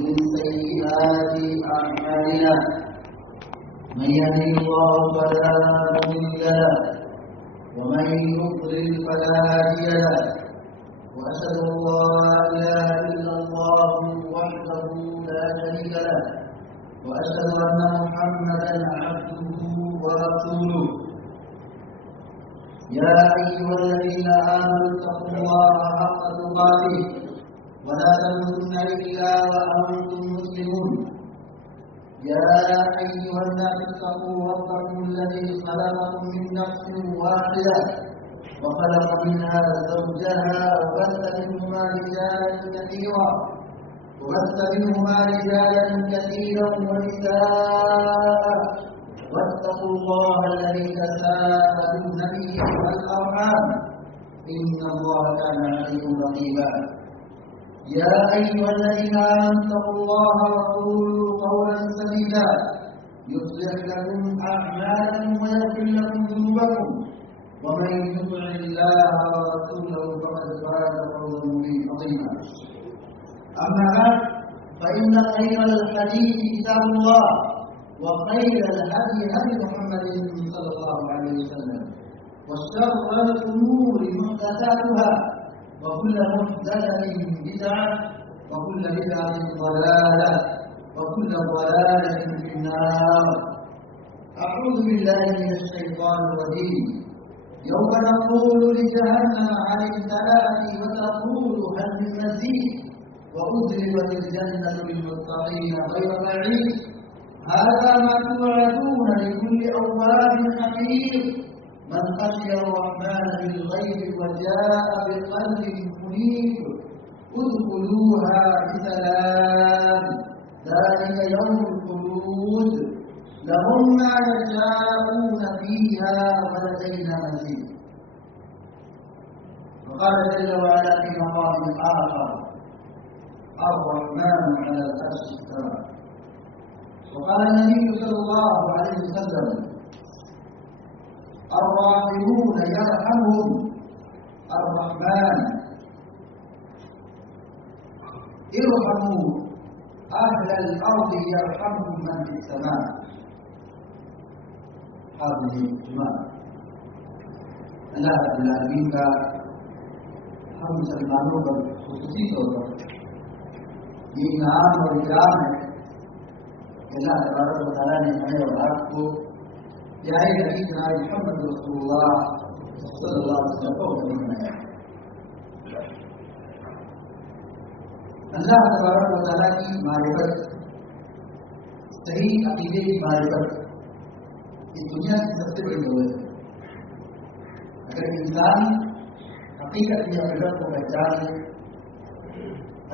ومن سيئات أعمالنا من يهده الله فلا مضل له ومن يضلل فلا هادي له وأشهد أن لا إله إلا الله وحده لا شريك له وأشهد أن محمدا عبده ورسوله يا أيها الذين آمنوا اتقوا الله حق تقاته ولا تموتن إلا وأنتم مسلمون يا أيها الناس اتقوا ربكم الذي خلقكم من نفس واحدة وخلق منها زوجها وبث منهما رجالا كثيرا ونساء واتقوا الله الذي تساءلون به والأرحام إن الله كان عليكم رقيبا يا أيها الذين آمنوا اتقوا الله وقولوا قولا سديدا يصلح لكم أعمالكم ويغفر لكم ذنوبكم ومن يطع الله ورسوله فقد فاز فوزا عظيما أما بعد فإن خير الحديث كتاب الله وخير الهدي هدي محمد صلى الله عليه وسلم وشر الأمور محدثاتها وكل محدثة بدعة وكل بدعة ضلالة وكل ضلالة في النار. أعوذ بالله من الشيطان الرجيم. يوم نقول لجهنم هل امتلأت وتقول هل من مزيد وأزلفت الجنة للمتقين غير بعيد هذا ما توعدون لكل أواب حفيظ من خشي الرحمن بالغيب وجاء بقلب منيب ادخلوها بسلام ذلك يوم الخلود لهم ما يشاءون فيها ولدينا مزيد. وقال جل وعلا في مقام آخر الرحمن على العرش استوى. وقال النبي صلى الله عليه وسلم الراحمون يرحمهم الرحمن ارحموا أهل الأرض يرحمهم من في السماء. هذه الجماعة اللہ رب العالمین کا ہم مسلمانوں پر خصوصی طور پر یہ انعام اور اکرام ہے کہ اللہ تبارک و تعالیٰ نے ہمیں اور آپ کو پیارے نبی جناب محمد رسول اللہ صلی اللہ علیہ وسلم کو بنایا. اللہ تبارک و تعالیٰ کی معرفت صحیح عقیدے کی معرفت اس دنیا کی سب سے بڑی دولت ہے. اگر انسان حقیقت کی عقیدت کو پہچان لے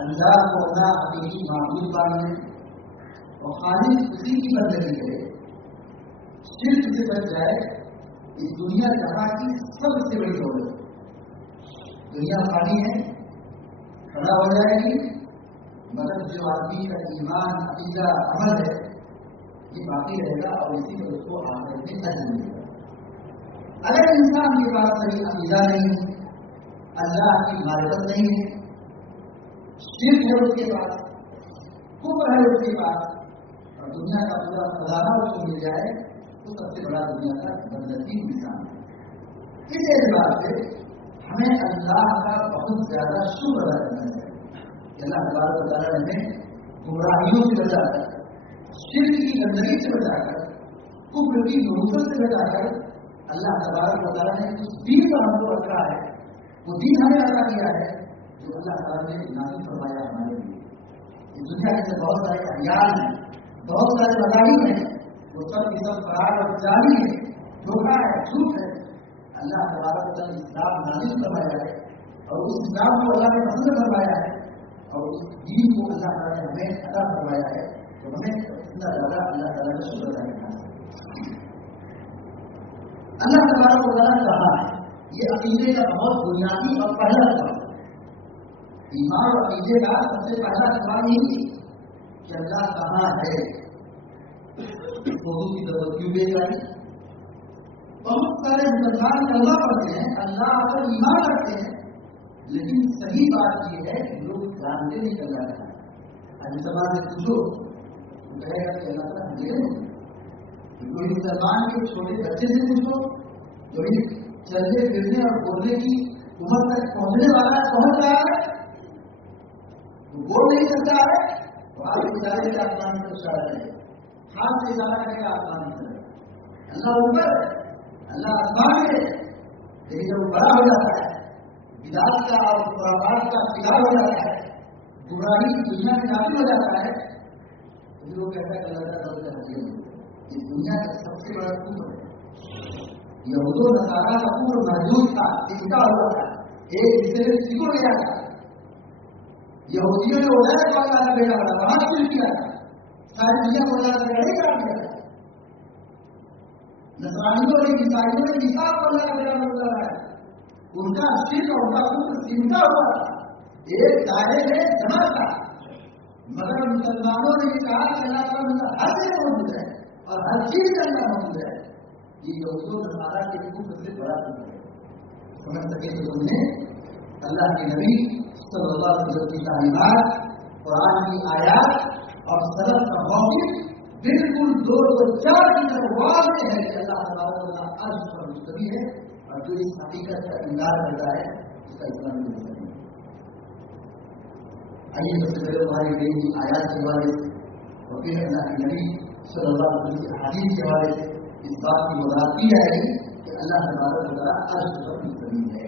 اللہ کو اپنا حقیقی معبود مانے اور خالص اسی کی بندگی کرے شرک سے بچ جائے اس دنیا جہاں کی سب سے بڑی دولت. دنیا فانی ہے کھڑا ہو جائے گی مگر جو آدمی کا ایمان عقیدہ عمل ہے یہ باقی رہے گا اور اسی میں اس کو آخرت میں اجر ملے گا. اگر انسان کے پاس صحیح عقیدہ نہیں ہے اللہ کی معرفت نہیں ہے شرک ہے اس کے پاس کفر ہے اس کے پاس اور دنیا کا پورا خزانہ اس کو مل جائے تو سب سے بڑا دنیا کا بدنصیب انسان ہے. اس اعتبار سے ہمیں اللہ کا بہت زیادہ شکر ادا کرنا چاہیے کہ اللہ تبارک و تعالیٰ نے ہمیں گمراہیوں سے بچا کر شرک کی گندگی سے بچا کر کفر کی نبوت سے بچا کر اللہ تبارک و تعالیٰ نے اس دین کا ہم کو رکھا ہے وہ دین ہمیں عطا کیا ہے جو اللہ تعالیٰ نے نازل فرمایا ہمارے لیے. اس دنیا کے اندر بہت سارے احیان ہیں بہت سارے مذاہب ہیں وہ سب کی سب فرار اور جعلی ہے دھوکہ ہے جھوٹ ہے. اللہ تبارک و تعالیٰ نے اسلام نازل فرمایا ہے اور اس اسلام کو اللہ نے پسند فرمایا ہے اور اس دین کو اللہ تعالیٰ نے ہمیں عطا فرمایا ہے تو ہمیں اتنا زیادہ اللہ تعالیٰ کا شکر ادا کرنا ہے. اللہ تبارک و تعالیٰ نے کہا ہے یہ عقیدے کا بہت بنیادی اور پہلا سوال ایمان اور عقیدے کا سب سے پہلا سوال یہی کہ اللہ کہاں ہے. اردو کی ضرورت کیوں دے جائے بہت سارے مسلمان کلمہ پڑھتے ہیں اللہ پر ایمان رکھتے ہیں لیکن صحیح بات یہ ہے کہ لوگ جانتے نہیں چل رہا ہے مسلمان سے پوچھو کہے گا کہ اللہ تعالیٰ دے دیں. کوئی مسلمان کے چھوٹے بچے سے پوچھو جو چلنے پھرنے اور بولنے کی عمر تک پہنچنے والا ہے, پہنچ رہا ہے, وہ بول نہیں سکتا ہے, تو آپ اشارے سے آسمان کی طرف اشارہ کرے, ہاتھ سے اشارہ کرے گا آسمان کی طرف. اللہ اوپر ہے, اللہ آسمان ہے, لیکن جب وہ بڑا ہو جاتا ہے, بدعت کا اور خرافات کا شکار ہو جاتا ہے, برائی دنیا میں داخل ہو جاتا ہے, تو پھر وہ کہتا ہے کہ اللہ تعالیٰ کا حقیقت یہ دنیا کا سب سے بڑا کفر ہے. یہود و نصارہ کا کفر محدود تھا, ٹکا ہوا تھا, ایک دوسرے سے سکڑ گیا تھا. یہودیوں نے عزیر کو اللہ کا بیٹا بنا, وہاں شرک کیا تھا, ساری دنیا کو اللہ کا بیٹا قرار دیا تھا. نصرانیوں نے, عیسائیوں نے عیسیٰ کو اللہ کا بیٹا بنایا, ان کا شرک اور ان کا کفر سمٹا ہوا تھا, ایک دائرے میں جمع تھا. مگر مسلمانوں نے یہ کہا کہ اللہ تعالیٰ ہر جگہ موجود ہے اور ہر چیز کے اندر موجود ہے. یہ یہود و نصارہ کے کفر سے بڑا کفر ہے. سمجھ سکے تو تم نے اللہ کے نبی صلی اللہ علیہ وسلم کی تعلیمات, قرآن کی آیات اور سلف کا موقف بالکل دو چار کی طرف واضح ہے کہ اللہ تبارک و تعالیٰ عرش پر مستوی ہے, اور جو اس حقیقت کا انکار کرتا ہے اس کا اسلام نہیں ہے. آئیے سب سے پہلے ہماری دین کی آیات کے حوالے سے اور پھر اللہ کے نبی صلی اللہ علیہ وسلم کی حدیث کے حوالے سے اس بات کی وضاحت کی جائے گی کہ اللہ تبارک و تعالیٰ عرش پر مستوی ہے.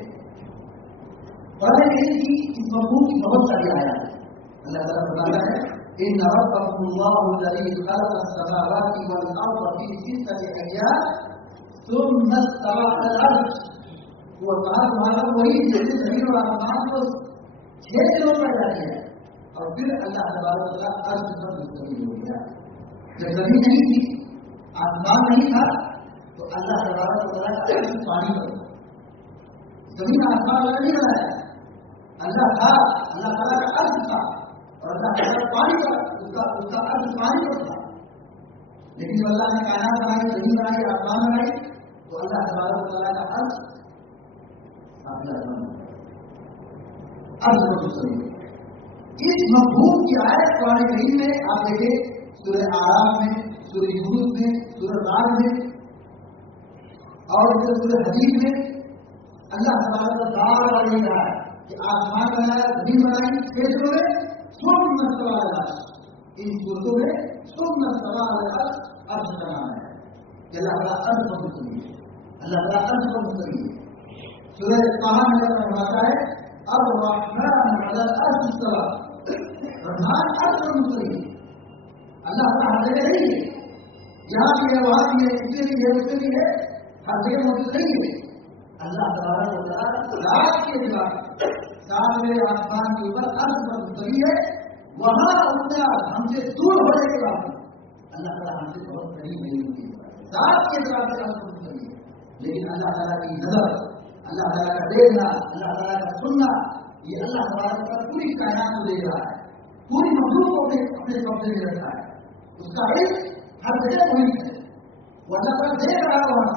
قرآن کریم کی اس مفہوم کی بہت ساری آیات ہیں. اللہ تعالیٰ بتاتا ہے ان ربکم اللہ الذی خلق السماوات والارض فی ستۃ ایام ثم استوى علی العرش. وہ کہا تمہارا وہی جس نے زمین اور آسمان کو 6 دنوں میں پیدا کیا ہے, اور پھر اللہ تبارک و تعالیٰ عرش پر مستوی ہو گیا. جب زمین نہیں تھی, آسمان نہیں تھا, تو اللہ تبارک و تعالیٰ کا عرش پانی پر, زمین آسمان والا نہیں بنایا, اللہ تھا, اللہ تعالیٰ کا عرش تھا, اور اللہ تعالیٰ پانی پر, اس کا عرش پانی پر تھا. لیکن اللہ نے کائنات بنائی, زمین بنائی, آسمان بنائی, تو اللہ تبارک و تعالیٰ کا عرش اس مفہوم کی آیت قرآن کریم میں آپ دیکھیں, سورہ اعراف میں, سورہ یونس میں, سورہ نحل میں اور سورہ حدید میں اللہ تبارک و تعالیٰ بار یہ کہا ہے کہ آسمان بنایا, زمین بنائی 6 دنوں میں, ثم استوى علی العرش. ان صورتوں میں ثم استوى علی العرش عرش کا نام ہے کہ اللہ تعالیٰ عرش پر مستوی ہے, اللہ تعالیٰ عرش پر مستوی ہے. سورہ طه میں فرماتا ہے الرحمن علی العرش استوى, رحمان عرش پر مستوی ہے. اللہ تعالیٰ ہر جگہ نہیں ہے, یہاں بھی ہے, وہاں بھی ہے, اس کے بھی ہے, اس کے بھی ہے, ہر جگہ موجود نہیں ہے. اللہ تبارک و تعالیٰ ذات کے اعتبار سے ساتویں آسمان کے اوپر عرش پر مستوی ہے. وہاں اپنا ہم سے دور ہونے کے بعد اللہ تعالیٰ ہم سے بہت قریب نہیں ہوتی, ذات کے اعتبار سے عرش پر مستوی ہے. لیکن اللہ تعالیٰ کی نظر, اللہ تعالیٰ کا دیکھنا, اللہ تعالیٰ کا سننا, یہ اللہ تبارک و تعالیٰ پوری کائنات کو دیکھ رہا ہے, پوری مخلوق کو اپنے قبضے میں رکھا ہے. اس کا علم ہر جگہ موجود ہے, وہ اللہ تعالیٰ دیکھ رہا ہے وہاں,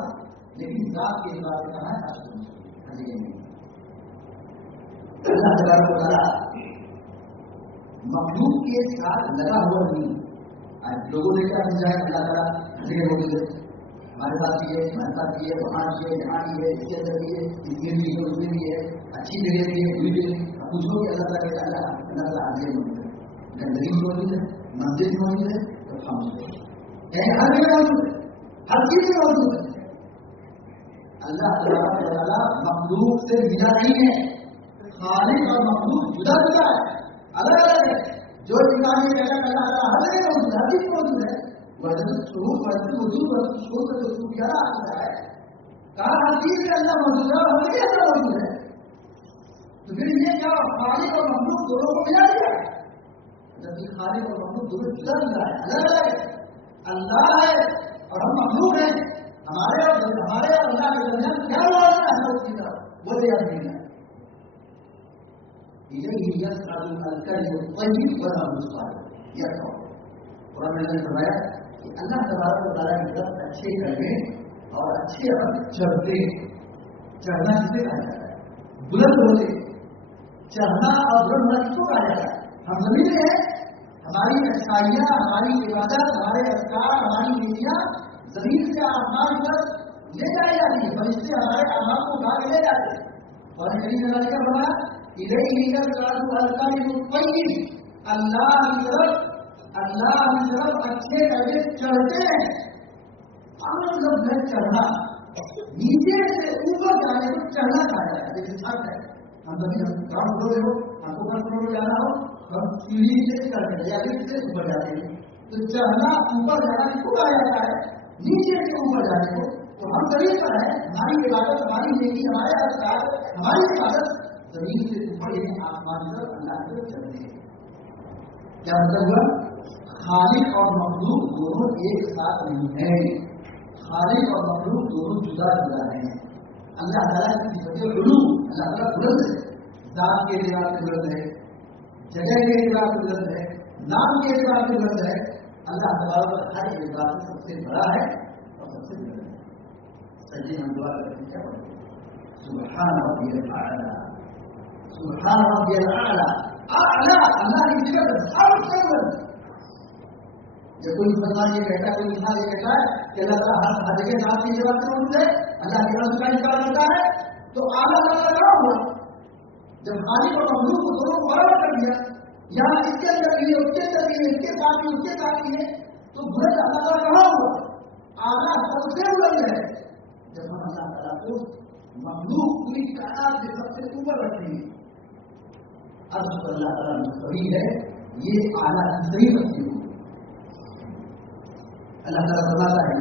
لیکن ذات کے اعتبار سے کہاں ہے, ہر جگہ نہیں. اللہ تبارک و تعالیٰ مخلوق کے ساتھ لگا ہوا نہیں. آج لوگوں نے کیا سمجھا ہے, اللہ تعالیٰ ہر جگہ موجود ہے, ہمارے پاس یہ ہے, ہمارے پاس یہ ہے, وہاں یہ ہے, یہاں یہ ہے, اس کے اندر یہ ہے, اس میں بھی ہے, اس میں بھی ہے, اچھی جگہ بھی ہے, بری جگہ. پوچھو کہ اللہ تعالیٰ کہتا ہے اللہ تعالیٰ ہر جگہ موجود ہے, گندگی موجود ہے, مسجد موجود ہے, تو ہم کہیں ہر جگہ موجود ہے, ہر چیز میں موجود ہے. اللہ تعالیٰ مخلوق سے جدا نہیں ہے, خالق اور مخلوق جدا جدا ہے, الگ الگ ہے. جو انسان یہ کہتا ہے اللہ تعالیٰ ہر جگہ موجود ہے, ہر چیز موجود ہے, وجود کیا آتا ہے, کہا ہر چیز میں اللہ موجود ہے اور ہر جگہ اللہ موجود ہے. تو پھر یہ کیا خالق اور مخلوق دونوں کو ملا دیا ہے, جبکہ خالق اور مخلوق دونوں جدا جدا ہے, الگ الگ ہے. اللہ ہے اور ہم مخلوق ہیں, ہمارے اور اللہ کے درمیان کیا معاملہ ہے اس کی طرف وہ یاد نہیں ہے. الیہ یصعد الکلم الطیب والعمل الصالح یرفعہ. قرآن میں نے فرمایا کہ اللہ تبارک و تعالیٰ کی طرف اچھے کرنے اور اچھے عمل چڑھتے, چڑھنا کسے کہا جاتا ہے, بلند ہوتے. چڑھنا اور بلند ہونا کس کو کہا جاتا ہے, ہم زمین میں ہیں, ہماری اچھائیاں، ہماری عبادت، ہمارے اذکار، ہماری نیکیاں زمین سے آسمان پر لے جائی جاتی ہے، فرشتے ہمارے اعمال کو اٹھا کے لے جاتے ہیں۔ اور کیا فرمایا؟ اللہ کی طرف اچھے درجے چڑھتے ہیں۔ مطلب ہے چڑھنا، نیچے سے اوپر جانے کو چڑھنا کہا جاتا ہے، لیکن چھت ہے، ہم کبھی گراؤنڈ فلور ہو، ہم کو فرسٹ فلور جانا ہو، ہم سیڑھی سے چڑھتے ہیں یا لفٹ سے اوپر جاتے ہیں، تو چڑھنا اوپر جانا کو کہا جاتا ہے، نیچے سے اوپر جانے کو۔ تو ہم زمین پر ہیں، ہماری عبادت، ہماری نیکی، ہمارے اذکار، ہماری عبادت زمین سے اوپر یعنی آسمان کی طرف اللہ کی طرف چلتے ہیں۔ کیا مطلب ہوا؟ خالق اور مخلوق دونوں ایک ساتھ نہیں ہے، خالق اور مخلوق دونوں جدا جدا ہیں۔ اللہ تعالیٰ کی صفت علو، اللہ تعالیٰ بلند ہے، ذات کے اعتبار سے بلند ہے، جگہ کے اعتبار سے بلند ہے، نام کے اعتبار سے بلند ہے۔ اللہ تعالیٰ پر ہر اعتبار سے سب سے بڑا ہے اور سب سے بلند ہے۔ سجدے ہم دعا کرتے ہیں، کیا پڑھتے ہیں؟ سبحان ربی الاعلیٰ، سبحان ربی الاعلیٰ، اعلیٰ اللہ کی صفت سب سے بلند۔ جب کوئی مسلمان یہ کہتا ہے، کوئی انسان یہ کہتا ہے کہ اللہ تعالیٰ ہر جگہ ذات کی اعتبار سے موجود ہے، اللہ کے رب کا انکار کرتا ہے، تو اعلیٰ تعالیٰ کہاں ہوا؟ جب خالق اور مخلوق کو دونوں برابر کر دیا، یہاں اس کے اندر بھی ہے، اس کے اندر بھی ہے، اس کے ساتھ بھی، اس کے ساتھ بھی ہے، تو بلند اللہ تعالیٰ کہاں ہوا؟ اعلیٰ سب سے بلند ہے۔ جب ہم اللہ تعالیٰ کو مخلوق پوری کائنات سے سب سے اوپر رکھتے ہیں، اب جو اللہ تعالیٰ مستوی ہے، یہ اعلیٰ کی صحیح بچی ہوئی۔ اللہ تعالیٰ فرماتا ہے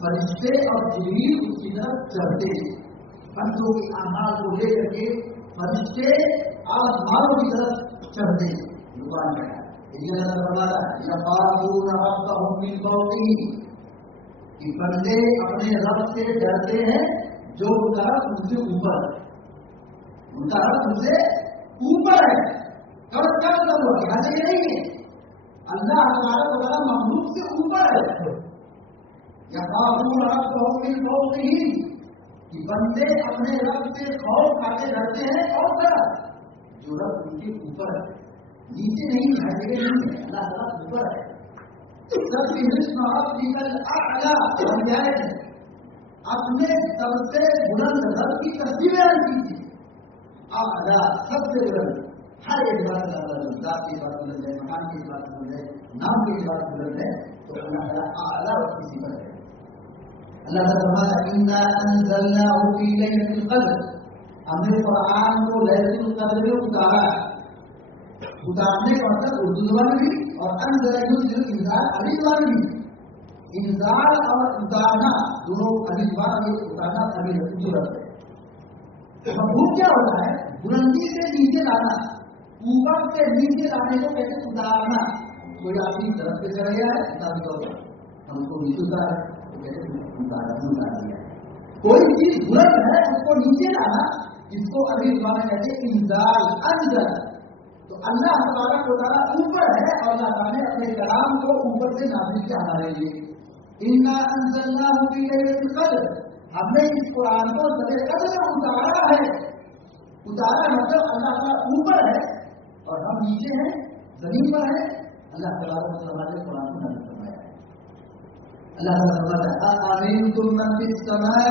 فرشتے اور جبریل اس کی طرف چڑھتے ہیں، بندوں کے اعمال کو لے کر کے فرشتے آسمانوں کی طرف چڑھتے ہیں۔ قرآن میں ہے اللہ تعالیٰ فرماتا ہے یخافون ربهم من فوقهم، کہ بندے اپنے رب سے ڈرتے ہیں جو ان کا رب ان سے اوپر ہے، ان کا رب ان سے اوپر ہے۔ کب ہوا؟ یہاں سے یہ نہیں ہے، اللہ ہمارا تعالیٰ مخلوق سے اوپر ہے۔ یخافون ربهم من فوقهم، کہ بندے اپنے رب سے خوف کھاتے ڈرتے ہیں، اور طرح جو رب ان کے اوپر ہے، نیچے نہیں ہے، جگہ نہیں ہے، اللہ تعالیٰ اوپر ہے۔ سب کی حسن ربک الاعلیٰ ہے، اپنے سب سے بلند رب کی تصویر بیان کیجیے۔ اعلیٰ سب سے بلند، ہر ایک بات ذات کی بات بلند ہے، مکان کی بات بلند ہے، نام کی بات بلند ہے، تو اللہ تعالیٰ اعلیٰ اور کسی پر ہے۔ اللہ تعالیٰ فرماتا ہے انا انزلناہ فی لیلۃ القدر، ہم نے قرآن کو لیلۃ القدر میں اتارا۔ اتارنے کا مطلب اردو زبان بھی اور انزل انزال عربی زبان بھی، انزال اور اتارنا دونوں عربی زبان میں، اتارنا عربی صورت ہے۔ مفہوم کیا ہوتا ہے؟ بلندی سے نیچے لانا، اوپر سے نیچے لانے کو کہتے ہیں اتارنا۔ کوئی آدمی درخت پہ چڑھ گیا ہے، ہم کو نیچے اتارا تو کہتے ہیں اتار دیا۔ کوئی چیز بلند ہے اس کو نیچے لانا، جس کو عربی زبان میں کہتے ہیں انزال، انزل۔ تو اللہ تبارک و تعالیٰ اوپر ہے، اور اللہ تعالیٰ نے اپنے کلام کو اوپر سے نازل کیا ہمارے لیے۔ انا انزلناہ فی لیلۃ القدر، ہم نے اس قرآن کو ليلۃ القدر میں اتارا ہے۔ اتارا مطلب اللہ تعالیٰ اوپر ہے اور ہم نیچے ہیں، زمین پر ہیں۔ اللہ تبارک و تعالیٰ نے قرآن کو نازل فرمایا ہے۔ اللہ تعالیٰ فرماتا ہے اَأَمِنْتُم مَّن فِي السَّمَاءِ،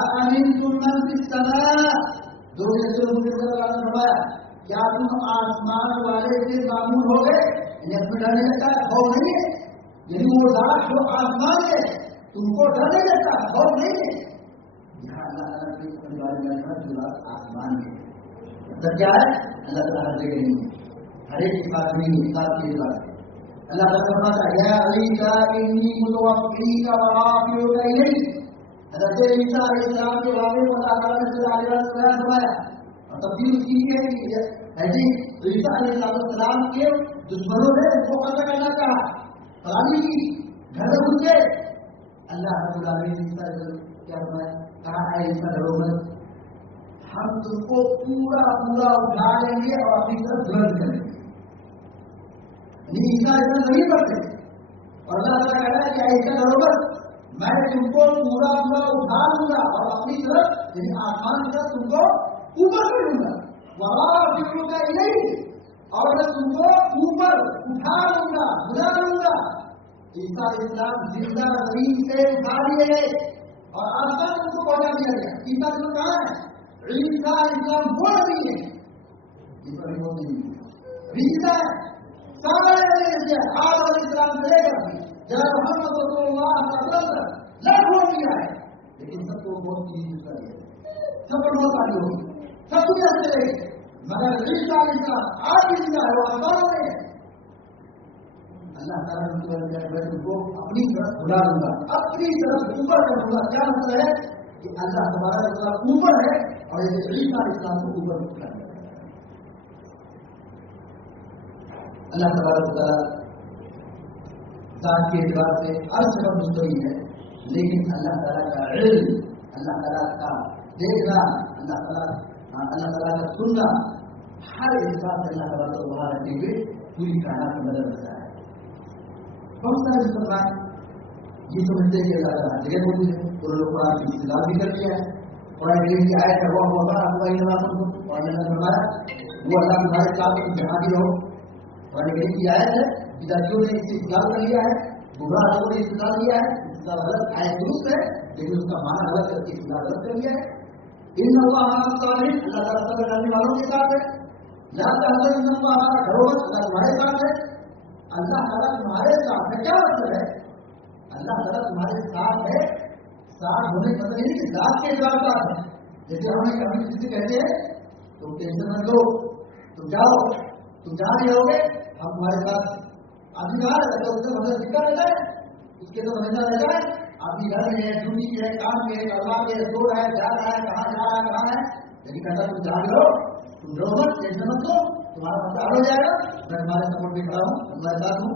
اَأَمِنْتُم مَّن فِي السَّمَاءِ، دو جیسے فرمایا کیا تم آسمان والے سے معمول ہو گئے؟ یعنی اپنے ڈر نہیں لگتا، خوف نہیں ہے، یعنی وہ ذات جو آسمان ہے تم کو ڈر نہیں لگتا، خوف نہیں ہے۔ یہاں اللہ تعالیٰ کے اپنے بارے میں جو بات آسمان ہے، مطلب کیا ہے؟ اللہ تعالیٰ ہر جگہ نہیں ہے، ہر ایک کی بات نہیں ہے، بات کی بات ہے۔ اللہ تعالیٰ فرماتا ہے یا عیسیٰ انی متوفیک ورافعک الیک، حضرت عیسیٰ علیہ السلام کے واقعے کو اللہ تعالیٰ نے فرمایا، اور تبدیل اس کی ہے کہ عیسیٰ علیہ السلام کے دشمنوں نے اس کو قتل کرنا چاہا، فلامی کی گھر میں گھس گئے۔ اللہ رب العالمین نے کیا فرمایا؟ کہا اے عیسیٰ ڈرو مت، ہم تم کو پورا پورا اٹھا لیں گے اور اپنی طرف بلند کریں گے۔ یعنی عیسیٰ اتنا نہیں پڑتے، اور اللہ تعالیٰ کہہ رہا ہے کہ عیسیٰ ڈرو مت، میں تم کو پورا پورا اٹھا لوں گا اور اپنی طرف یعنی آسمان کی طرف تم کو اوپر کروں گا، وَرَافِعُكَ إِلَيْهِ، اور میں تم کو اوپر اٹھا لوں گا، بلا لوں گا۔ عیسیٰ علیہ السلام زندہ زمین سے اٹھا لیے گئے اور آسمان ان کو پہنچا دیا گیا۔ عیسیٰ علیہ السلام کہاں ہے؟ عیسیٰ علیہ السلام وہ نبی ہے، عیسیٰ علیہ السلام سارے نبی آدم علیہ السلام سے لے کر جناب محمد رسول اللہ صلی اللہ علیہ وسلم لاکھوں کیا ہے، لیکن سب کو بہت چیز کر دیا، سب پر بہت آگے ہوگی، سب دنیا سے چلے گئے، مگر عیسیٰ علیہ السلام آج بھی زندہ ہے، وہ آسمانوں میں ہے۔ اللہ تعالیٰ نے میں تم کو اپنی طرف بلا دوں گا، اپنی طرف اوپر کروں گا۔ کیا مطلب ہے کہ اللہ تبارک و تعالیٰ اوپر ہے اور یہ عیسیٰ علیہ السلام کو اوپر اٹھا دیا۔ اللہ تبارک و تعالیٰ ذات کے اعتبار سے ہر جگہ مستوی ہے، لیکن اللہ تعالیٰ کا علم، اللہ تعالیٰ کا دیکھنا، اللہ تعالیٰ کا سننا، ہر اعتبار سے اللہ تعالیٰ کو وہاں رہتے ہوئے پوری کائنات میں بدل رہتا ہے۔ بہت سارے مسلمان یہ سمجھتے ہیں کہ اللہ تعالیٰ جگہ موجود ہے، انہوں نے قرآن کی استدلال بھی کر دیا ہے۔ قرآن کریم کی آیت ہے وہ اللہ تمہارے ساتھ جہاں بھی ہو، قرآن کریم کی آیت ہے، بدعتیوں نے اس سے استدلال کر لیا ہے، گمراہ لوگوں نے استدلال کیا ہے، استدلال غلط آیت درست ہے لیکن اس کا معنی غلط کر کے استدلال غلط کر لیا ہے۔ ان اللہ الصالحین، اللہ تعالیٰ صبر کرنے والوں کے ساتھ ہے۔ لا تحزن ان اللہ ہمارا گھروں اللہ تمہارے ساتھ ہے، اللہ تعالیٰ تمہارے ساتھ ہے۔ کیا مطلب ہے؟ اللہ تعالیٰ تمہارے ساتھ ہے، ساتھ ہونے کا مطلب نہیں کہ ذات کے ساتھ ساتھ ہے۔ جیسے ہمیں کبھی کسی سے کہتے ہیں تم ٹینشن مت لو، تم جاؤ، تم جا رہے ہوگے ہم تمہارے ساتھ۔ آدمی کہاں رہتا ہے؟ اس کا مطلب دکھا رہتا ہے، اس کے تو ہمیشہ رہتا ہے۔ آدمی گھر میں ہے، ڈیوٹی ہے، کام ہے، اللہ کے سو رہا ہے، جا رہا ہے، کہاں جا رہا ہے، کہاں ہے، لیکن کہتا تم جا رہے ہو، تم رو مت، ٹینشن مت لو، تمہارا مسئلہ حل ہو جائے گا، میں تمہارے سپورٹ میں کھڑا ہوں، تمہارے ساتھ ہوں۔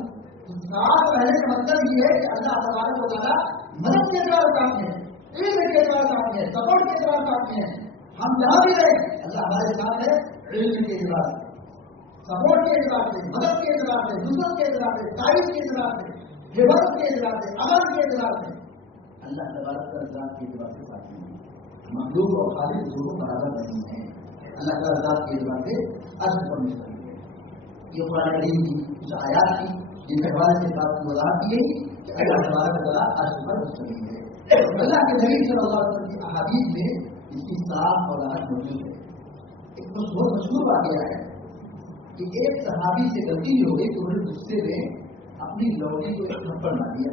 ساتھ رہنے کا مطلب یہ ہے کہ اللہ تبارک و تعالیٰ مدد کے اعتبار ساتھ ہے، علم کے اعتبار ساتھ ہے، سپورٹ کے اعتبار ساتھ ہے۔ ہم جہاں بھی رہے اللہ ہمارے ساتھ ہے، علم کے اعتبار سے، سپورٹ کے اعتبار سے، مدد کے اعتبار سے، نصرت کے اعتبار سے، تعریف کے اعتبار سے، حفاظت کے اعتبار سے، امن کے اعتبار سے اللہ تبارک و تعالیٰ کے اعتبار سے ساتھ ہیں۔ مخلوق اور خالق دونوں برابر نہیں ہیں، اللہ تعالیٰ ذات کے اعتبار سے عرض پر مشتمل ہے۔ یہ قرآن کریم کی کچھ آیات کی جن کے حوالے سے بات وضاحت کی گئی کہ اللہ تبارک و تعالیٰ عرش پر مشتمل ہے۔ اللہ کے نبی صلی اللہ علیہ وسلم کی احادیث میں اس کی صاف وضاحت موجود ہے۔ ایک بہت مشہور واقعہ ہے کہ ایک صحابی سے غلطی ہو گئی کہ انہوں نے غصے میں اپنی لوٹی کو ایک تھپڑ مار دیا۔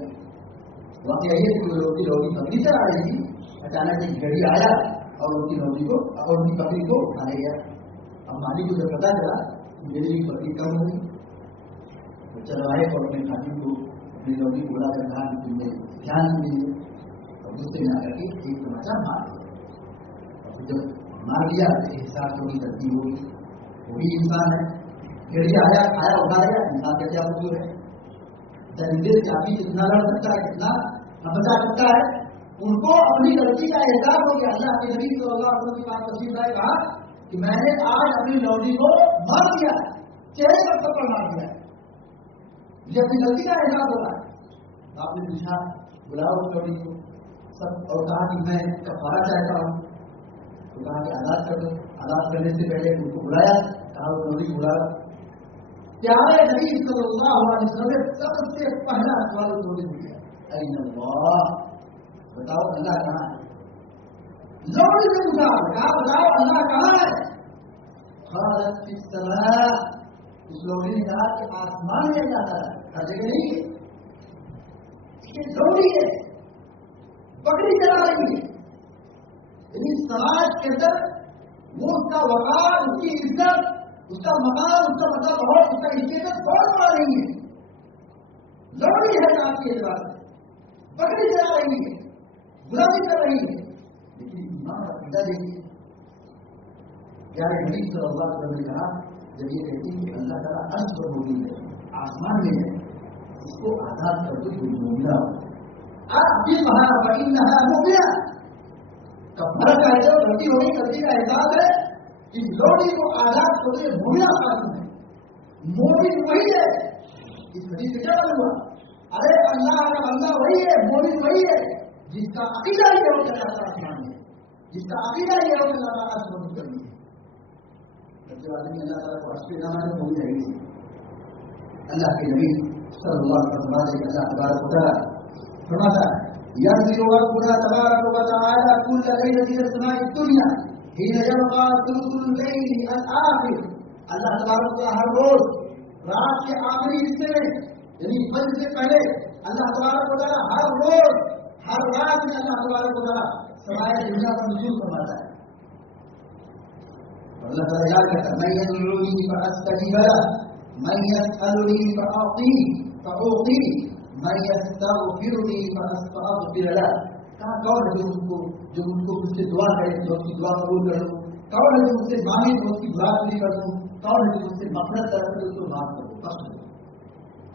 واقعہ یہ کہ لوٹی بکری سے آ رہی تھی، اچانک ایک گڑی آیا اور ان کی لوٹی کو اور ان کی بکری کو اٹھا لے گیا۔ اب مالک کو جب پتا چلا میری بکری کم ہوگی تو چلوائے اور اپنے خادم کو اپنی لوٹی کو بلا کر کہا کہ تم نے دھیان نہیں دیے، اور غصے میں آ کر کے ایک تماچا مار دیا۔ اور جب مار دیا تو حساب تو نہیں کرتی ہوگی، وہی انسان ہے، گڑی آیا کھایا اٹھا لیا، انسان کا کیا وجود ہے؟ درندے سے آدمی کتنا لڑ سکتا ہے، کتنا بچا سکتا ہے؟ ان کو اپنی غلطی کا احساس ہو گیا۔ اللہ کے نبی صلی اللہ علیہ وسلم کی بات تشریف لائے کہا کہ میں نے آج اپنی لوٹی کو مار دیا، چہرے پر تھپڑ مار دیا، مجھے اپنی غلطی کا احساس ہو رہا ہے۔ آپ نے پوچھا بلاؤ اس لوٹی کو سب، اور کہا کہ میں کفارہ چاہتا ہوں، تو کہا کہ آزاد کر دو۔ آزاد کرنے سے پہلے ان کو بلایا، کہا وہ لوٹی بلا۔ پیارے نبی صلی اللہ علیہ وسلم نے سب سے پہلا سوال لوٹی سے کیا، این اللہ، بتاؤ اللہ کہاں ہے؟ لوٹی سے پوچھا، کہا بتاؤ اللہ کہاں ہے؟ قالت فی السماء، اس لوٹی نے کہا کہ آسمان میں اللہ تعالیٰ ہر جگہ نہیں ہے، یہ لوٹی ہے، بکری چلا رہی ہے، لیکن سماج کے اندر وہ اس کا وقار، اس کی عزت، اس کا مقام، اس کا مطلب بہت، اس کا اسٹیٹس بہت بڑا نہیں ہے۔ لوٹی ہے آپ کے اعتبار سے، بکری چلا رہی ہے، غلامی کر رہی ہے، لیکن ایمان کا عقیدہ دیکھیے۔ پیارے نبی صلی اللہ علیہ وسلم نے کہا جب یہ کہتی ہے کہ اللہ تعالیٰ عرش پر موجود ہے، آسمان میں ہے، اس کو آزاد کر دو، کوئی مومنہ ہو۔ آپ بھی کہا فإنها مؤمنہ، کب فرق ہے جو غلطی ہوگی، غلطی کا احساس ہے، اس لوٹی کو آزاد کرو، یہ مومنہ خاتون ہے، مومن وہی ہے۔ اس حدیث سے کیا معلوم ہوا؟ ارے اللہ کا بندہ وہی ہے، مومن وہی ہے جس کا عقیدہ یہ ہو کہ اللہ تعالیٰ آسمان ہے، جس کا عقیدہ یہ ہو کہ اللہ تعالیٰ عرش پر مستوی ہے۔ آدمی اللہ تعالیٰ کو عرش پہ نہ مانے وہ بھی رہے گی. اللہ کے نبی صلی اللہ علیہ وسلم اللہ تبارک و تعالیٰ فرماتا ہے ينزل ربنا تبارك وتعالى كل ليلة إلى السماء الدنيا حين يبقى ثلث الليل الآخر. اللہ تبارک و تعالیٰ ہر روز رات کے آخری حصے میں یعنی فجر سے پہلے اللہ تبارک و تعالیٰ ہر روز ہر رات میں اللہ تبارک و تعالیٰ سمائے دنیا پر نزول فرماتا ہے. اللہ تعالیٰ یاد کرتا ہے من يدعوني فأستجيب له من يسألني فأعطيه من يستغفرني فأستغفر له. کہاں کون ہے جو ان کو مجھ سے دعا کرے جو اس کی دعا قبول کر لوں؟ کون ہے جو مجھ سے مانگے تو اس کی دعا پوری کر دوں؟ کون ہے جو مجھ سے مغفرت کرے تو اس کو معاف کر دوں؟ بخش دوں.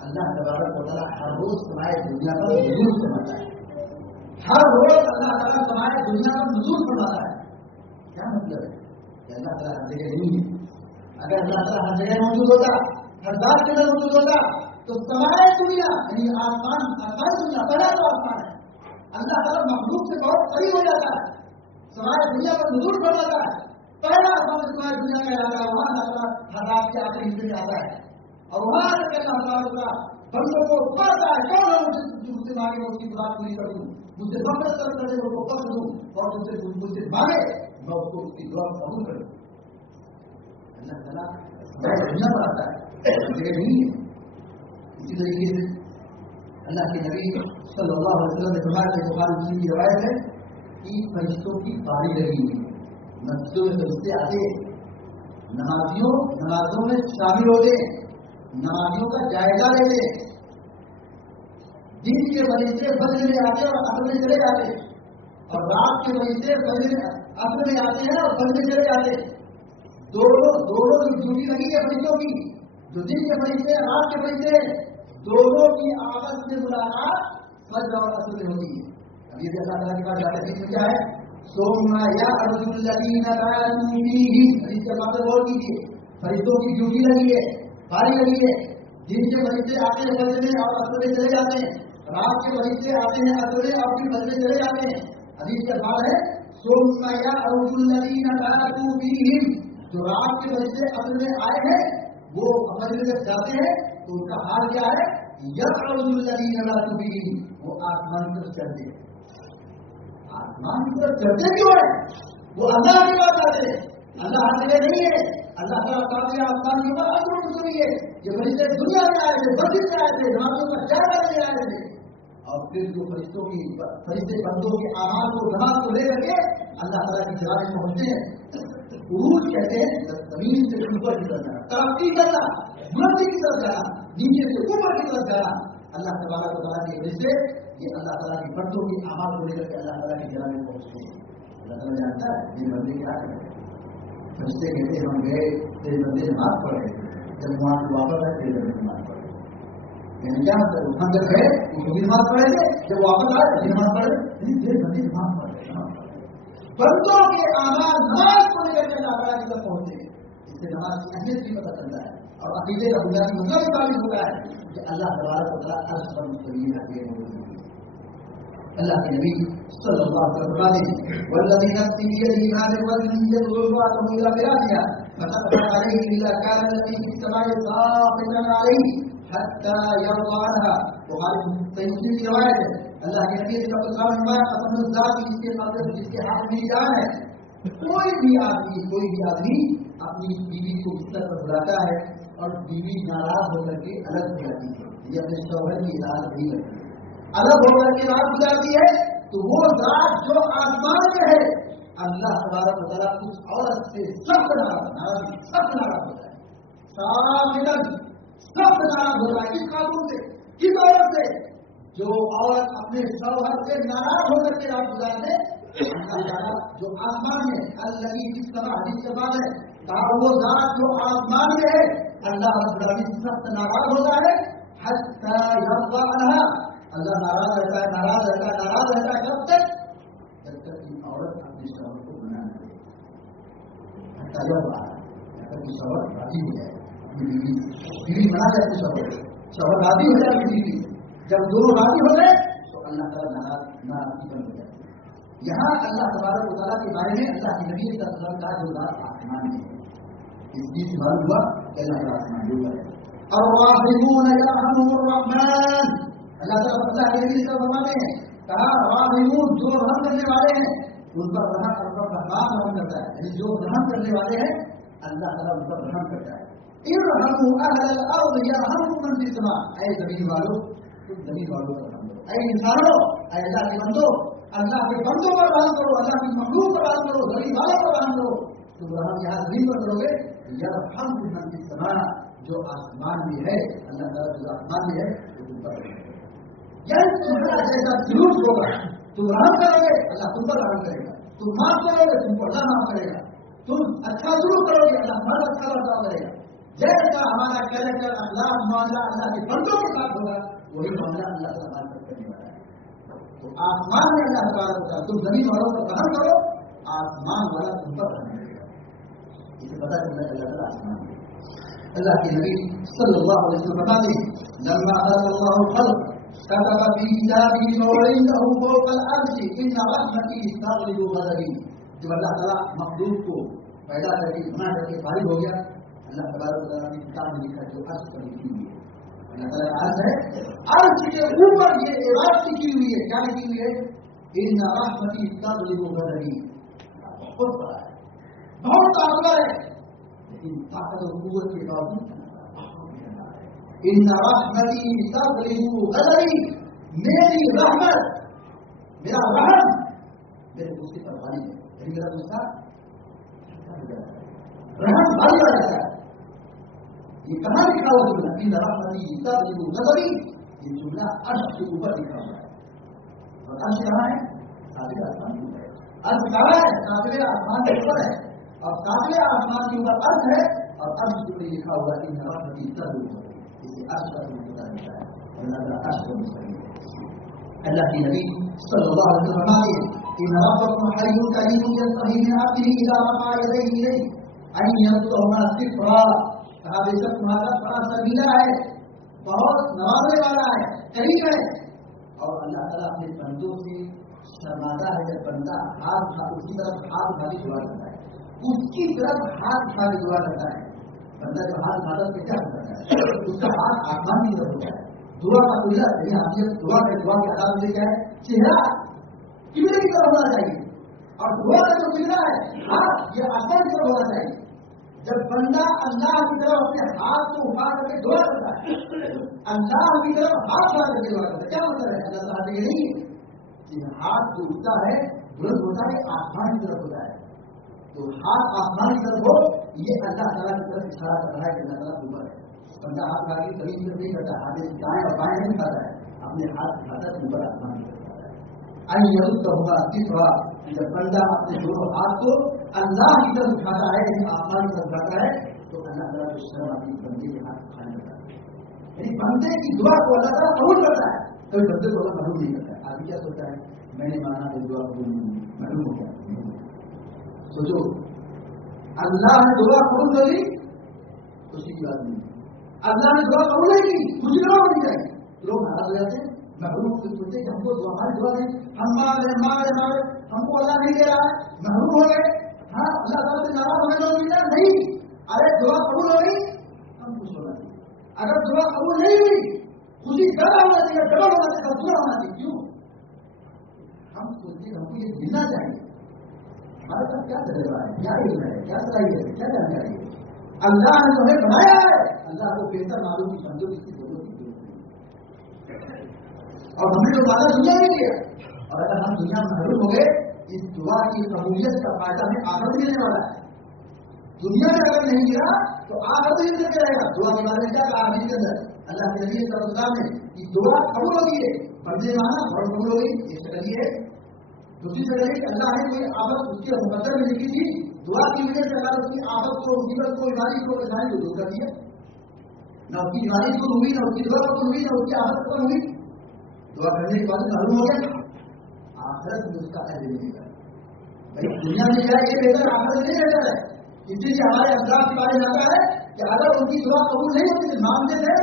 اللہ تبارک و تعالیٰ ہر روز سمائے دنیا پر نزول فرماتا ہے. ہر روز اللہ تعالیٰ سمائے دنیا پر نزول فرماتا ہے. کیا مطلب ہے کہ اللہ تعالیٰ ہر جگہ نہیں ہے؟ اگر اللہ تعالیٰ ہر جگہ موجود ہوتا ہر ذات کے اندر موجود ہوتا تو سمائے دنیا یعنی آسمان دنیا پہلا تو آسمان ہے. اللہ تعالیٰ مخلوق سے بہت قریب ہو جاتا ہے. سمائے دنیا پر نزول فرماتا ہے. پہلا سمائے دنیا کا علاقہ وہاں اللہ تعالیٰ ہر رات کے آخری حصے میں آتا ہے اور وہاں سے اللہ تعالیٰ بندوں کو پڑھتا ہے کون ہے مجھ سے مانگے اس کی بات پوری کر دوں, مجھ سے مفرت کرے اس کو بخش دوں اور مجھ سے مانگے میں اس کو اس کی دعا قبول کروں. اللہ تعالیٰ دنیا پر آتا ہے جگہ نہیں ہے. اسی طریقے سے اللہ کے نبی صلی اللہ علیہ وسلم نے فرمایا کہ بخاری مسلم کی روایت ہے کہ فرشتوں کی باری لگی ہوئی ہے. مسجدوں میں فرشتے آتے نمازوں میں شامل ہوتے نمازیوں کا جائزہ لیتے دن کے فرشتے فجر میں آتے اور عصر میں چلے جاتے اور رات کے فرشتے عصر میں آتے ہیں اور فجر میں چلے جاتے. دونوں کی ڈیوٹی لگی ہے فرشتوں کی. جو دن کے فرشتے رات کے فرشتے دونوں کی آپس میں ملاقات فجر اور عصر میں ہوتی ہے. اب یہ اللہ تعالیٰ کی بات جاتے ہیں کیا ہے ثم يعرج الذين كانوا فيهم. اس کا مطلب غور کیجیے فرشتوں کی ڈیوٹی لگی ہے باری لگی ہے. دن کے فرشتے آتے ہیں فجر میں اور عصر میں چلے جاتے ہیں. رات کے فرشتے آتے ہیں عصر میں اور پھر فجر میں چلے جاتے ہیں. حدیث کا بات ہے ثم يعرج الذين كانوا فيهم. جو رات کے فرشتے عصر میں آئے ہیں وہ فجر میں جب جاتے ہیں تو ان کا حال کیا ہے يعرج الذين كانوا فيهم. وہ آسمان کی طرف چلتے ہیں. آسمان کی طرف چلتے کیوں ہے؟ وہ اللہ کی بات آتے ہیں. اللہ ہر جگہ نہیں ہے. اللہ تعالیٰ کافی آسمان کے اوپر اثر نہیں ہے. یہ فرشتے دنیا میں آئے تھے مسجد میں آئے تھے نمازوں کا جائزہ لینے آئے تھے اور پھر جو فرشتے بندوں کے اعمال کو نماز کو لے کر کے اللہ تعالیٰ کی جگہ میں پہنچتے ہیں. عروج کہتے ہیں زمین سے اوپر کی طرف جانا ترقی کرنا بلندی کی طرف جانا نیچے سے اوپر کی طرف جانا. اللہ تبارک و تعالیٰ کی وجہ سے یہ اللہ تعالیٰ کی بندوں کے اعمال کو لے کر کے اللہ تعالیٰ کی جگہ میں پہنچتے ہیں. اللہ تعالیٰ جانتا ہے یہ بندے کیا کریں. فرشتے کہتے ہیں ہم گئے تیرے بندے نماز پڑھ رہے جب وہاں سے واپس آئے تیرے بندے نماز پڑھ رہے. یعنی کیا مطلب ہم جب گئے وہ بھی نماز پڑھے تھے جب واپس آئے تو نماز پڑھے تیرے بندے نماز پڑھ رہے. بندوں کے اعمال نماز کو لے کر کے اللہ تعالیٰ کی طرف پہنچتے ہیں. اس سے نماز کی اہمیت بھی پتہ چلتا ہے اور عقیدے کا بنیادی مطلب بھی معلوم ہوتا ہے کہ اللہ تبارک و تعالیٰ عرش پر مستقیم رہتے ہیں. اللہ کے نبی صلی اللہ علیہ وسلم فرماتے ہیں والذی نفسی بیدہ ما من رجل يدعو امرأته الى فراشها فتقبل عليه الا كان الذي في السماء ساقطا عليه حتى يرضى عنها. بخاری صحیح مسلم کی روایت ہے. اللہ کے نبی صلی اللہ علیہ وسلم قسم الذات جس کے قدر جس کے ہاتھ میں جان ہے کوئی بھی آدمی اپنی بیوی کو بستر پر بلاتا ہے اور بیوی ناراض ہو کر کے الگ ہو جاتی ہے یہ اپنے شوہر کی اطاعت نہیں کرتی الگ ہو کر کے رات گزارتی ہے تو وہ ذات جو آسمان میں ہے اللہ تبارک و تعالیٰ اس عورت سے سخت ناراض ہوتا ہے. سخت ناراض ہوتا ہے. کس قانون سے کس عورت سے جو عورت اپنے شوہر سے ناراض ہو کر کے رات گزارتے اللہ تعالیٰ جو آسمان میں اللہ کی جس طرح حدیث کے بعد ہے کہا وہ ذات جو آسمان میں ہے اللہ رب العالمین سخت ناراض ہوتا ہے حتی یرضی عنہا. اللہ ناراض رہتا ہے کب تک جب تک کہ عورت اپنے شوہر کو منع نہ کرے. حتی یرضی اگر کوئی شوہر راضی ہو جائے بیوی منع کرتی شوہر راضی ہو جائے بیوی جب دونوں راضی ہو گئے تو اللہ تعالیٰ ناراضی بند ہو جائے. یہاں اللہ تبارک و تعالیٰ کے بارے میں اللہ کے نبی صلی اللہ علیہ وسلم کا جو ذات آسمان میں ہے اس چیز سے معلوم ہوا کہ اللہ تعالیٰ آسمان کے اوپر ہے. الراحمون یرحمهم الرحمن. اللہ تعالیٰ پتہ ہے کہ اس کا فرماتے ہیں کہا راحمون جو رحم کرنے والے ہیں ان پر رحم کرتا ہے. یعنی جو رحم کرنے والے ہیں اللہ تعالیٰ ان پر رحم کرتا ہے. ارحموا اہل الارض یرحمکم من فی السماء. اے زمین والوں تم زمین والوں پر رحم کرو. اے انسانوں اے اللہ کے بندو اللہ کے بندوں پر رحم کرو. اللہ کی مخلوق پر رحم کرو. زمین والوں پر رحم کرو. تم رحم یہاں زمین پر کرو گے یرحمکم من فی السماء. جو آسمان میں ہے اللہ تعالیٰ جو آسمان میں ہے وہ تم پر رحم کرے گا. یعنی تمہارا جیسا سلوک ہوگا تم رحم کرو گے اللہ تم پر رحم کرے گا. تم معاف کرو گے تم کو اللہ معاف کرے گا. تم اچھا سلوک کرو گے اللہ تمہارا اچھا برتاؤ کرے گا. جیسا ہمارا کیریکٹر اخلاق معاملہ اللہ کے بندوں کے ساتھ ہوگا وہی معاملہ اللہ تعالیٰ ہمارے ساتھ کرنے والا ہے. تو آسمان میں اللہ تعالیٰ ہوتا ہے تم زمین والوں پر رحم کرو آسمان والا تم پر رحم کرے گا. اسے پتا چلتا ہے اللہ تعالیٰ آسمان میں. اللہ کے نبی صلی اللہ علیہ وسلم بتاتے ہیں لما خلق اللہ الخلق كتب في كتابه وعنده فوق العرش ان رحمتي تغلب غضبي. جب اللہ تعالیٰ مخلوق کو پیدا کر کے بنا کر کے فارغ ہو گیا اللہ تبارک و تعالیٰ نے کتاب میں لکھا جو عرش پر لکھی ہوئی ہے. اللہ تعالیٰ کا عرش ہے عرش کے اوپر یہ عبارت لکھی ہوئی ہے. کیا لکھی ہوئی ہے ان رحمتي تغلب غضبي. بہت بڑا ہے بہت طاقتور ہے لیکن طاقت و قوت کے باوجود ان رحمتی تغلب غضبی. میری رحمت میرا رحم میرے غصے پر غالب ہے. یعنی میرا غصہ رحم غالب آ جاتا ہے. یہ کہاں لکھا ہوا جملہ ان رحمتی تغلب غضبی. یہ جملہ عرش کے اوپر لکھا ہوا ہے. اور عرش کہاں ہے ساتویں آسمان کے اوپر ہے. عرش کہاں ہے ساتویں آسمان کے اوپر ہے. اور ساتویں آسمان کے اوپر عرش ہے اور عرش کے اوپر لکھا ہوا ان رحمتی تغلب غضبی. اسے عرش کا پتا چلتا ہے اور اللہ تعالیٰ عرش کو مستقیم ہے. اللہ کے نبی صلی اللہ علیہ وسلم فرماتے ہیں ان ربکم حی کریم یستحی من عبده اذا رفع یدیہ الیہ ان یردهما صفرا. کہا بے شک تمہارا بڑا سرگیلا ہے بہت نوازنے والا ہے کریم ہے. اور اللہ تعالیٰ اپنے بندوں سے شرماتا ہے جب بندہ ہاتھ اس کی طرف ہاتھ اٹھا کے دعا کرتا ہے اس کی طرف ہاتھ اٹھا کے دعا کرتا ہے. بندہ جب ہاتھ اٹھاتا ہے تو کیا کرتا ہے اس کا ہاتھ آسمان کی طرف ہوتا ہے. دعا کا قبلہ یعنی آپ دعا کے آداب میں کیا ہے چہرہ قبلے کی طرف ہونا چاہیے اور دعا کا جو قبلہ ہے ہاتھ یہ آسمان کی طرف ہونا چاہیے. جب بندہ اللہ کی طرف اپنے ہاتھ کو اٹھا کر کے دعا کرتا ہے اللہ کی طرف ہاتھ اٹھا کر کے دعا کرتا ہے کیا مطلب ہے اللہ تعالیٰ یہ نہیں کہ ہاتھ جو اٹھتا ہے بلند ہوتا ہے آسمان کی طرف ہوتا ہے. تو ہاتھ آسمان کی طرف ہو یہ اللہ تعالیٰ کی طرف اشارہ کر رہا ہے کہ اللہ تعالیٰ اوپر ہے. بندہ ہاتھ اٹھا کے کبھی نہیں کرتا ہاتھ دائیں اور بائیں نہیں اٹھاتا ہے اپنے ہاتھ اٹھاتا ہے اوپر آسمان کی طرف اٹھاتا ہے. ان یردهما صفرا. جب بندہ اپنے دونوں ہاتھ کو اللہ کی طرف اٹھاتا ہے یعنی آسمان کی طرف اٹھاتا ہے تو اللہ تعالیٰ کو شرم آتی ہے بندے کے ہاتھ اٹھانے لگتا ہے. یعنی بندے کی دعا کو اللہ تعالیٰ قبول کرتا ہے کبھی بندے کو اللہ قبول نہیں کرتا ہے. آدمی کیا سوچتا ہے میں نے مانا میری دعا قبول نہیں معلوم ہو گیا. سوچو اللہ نے دعا قبول کر لی خوشی کی بات نہیں. اللہ نے دعا قبول نہیں کی خوشی نہ ہونی چاہیے. لوگ ناراض ہو جاتے ہیں محروم سے سوچتے کہ ہم کو ہماری دعا نہیں ہم مانگے ہم کو اللہ نہیں دے رہا ہے محروم ہو گئے. ہاں اللہ تعالیٰ سے ناراض ہونے کا ملتا نہیں. ارے دعا قبول ہو گئی ہم خوش ہونا چاہیے. اگر دعا قبول نہیں ہوئی خوشی زیادہ ہونا چاہیے ڈبل ہونا چاہیے دوگنا ہونا چاہیے. کیوں ہم سوچتے ہم کو یہ ملنا چاہیے. ہمارے پاس کیا تجربہ ہے کیا علم ہے کیا صلاحیت ہے کیا جانکاری ہے. اللہ نے تمہیں بنایا ہے اللہ کو بہتر معلوم کی سمجھو اس کی ضرورت نہیں. اور ہمیں جو وعدہ دنیا میں کیا اور اگر ہم دنیا میں محروم ہو گئے اس دعا کی قبولیت کا فائدہ ہمیں آخرت ملنے والا ہے. دنیا میں اگر نہیں گرا تو آخرت میں ملتے رہے گا. دعا کے بارے میں کیا کہا حدیث کے اندر اللہ کے نبی صلی اللہ علیہ وسلم نے کہ دعا قبول ہوگی ہے بندے مانا اور قبول ہوگی. ایک شکل یہ ہے دوسری شکل ہے کہ اللہ نے کوئی آفت اس کے مقدر میں لکھی تھی دعا کی وجہ سے اللہ اس کی آفت کو مصیبت کو بیماری کو پریشانی کو دور کر دیا. نہ اس کی بیماری کو ہوئی نہ اس کی دعا کو ہوئی نہ اس کی آفت کو ہوئی. دعا کرنے کے بعد معلوم ہو گیا آخرت میں اس کا اجر ملے گا. بھائی دنیا میں کیا یہ بہتر آخرت نہیں رہتا ہے. اس لیے ہمارے افراد کے بارے میں آتا ہے کہ اگر ان کی دعا قبول نہیں ہوتی تھی مانگتے تھے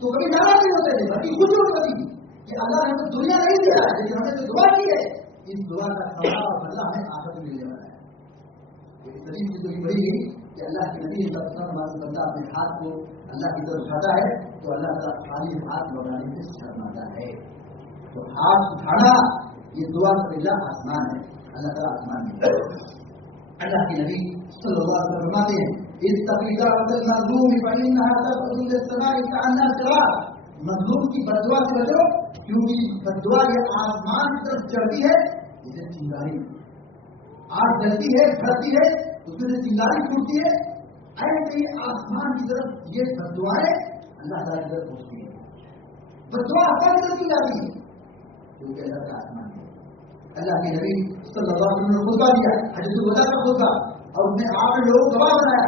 تو کبھی ناراض نہیں ہوتے تھے بلکہ خوش ہوتی تھی کہ اللہ نے ہمیں دنیا نہیں دیا ہے لیکن ہمیں تو دعا کی ہے اس دعا کا ثواب اور بدلہ ہمیں آخرت میں ملنے والا ہے. اس طریقے سے بڑی گئی کہ کہ اللہ کے نبی بندہ اپنے ہاتھ کو اللہ کی طرف اٹھاتا ہے تو اللہ تعالیٰ خالی ہاتھ لوٹانے سے شرماتا ہے. تو ہاتھ اٹھانا یہ دعا کا پہلا آسمان ہے. اللہ تعالیٰ آسمان میں اللہ کے نبی صلی اللہ علیہ وسلم فرماتے ہیں مظلوم کی بددعا سے بچو کیونکہ بددعا یہ آسمان کی طرف چڑھتی ہے جیسے چنگاری. آگ جلتی ہے بھرتی ہے اس میں سے چنگاری پھوٹتی ہے. ایسے ہی آسمان کی طرف یہ بددعائیں اللہ تعالیٰ کی طرف پہنچتی ہے. بددعا اللہ کی طرف کی جاتی ہے کیونکہ اللہ کا آسمان ہے. اللہ کے نبی صلی اللہ علیہ وسلم نے خطبہ دیا حدیث الوداع کا خطبہ اور اس نے آپ لوگوں کو گواہ بنایا.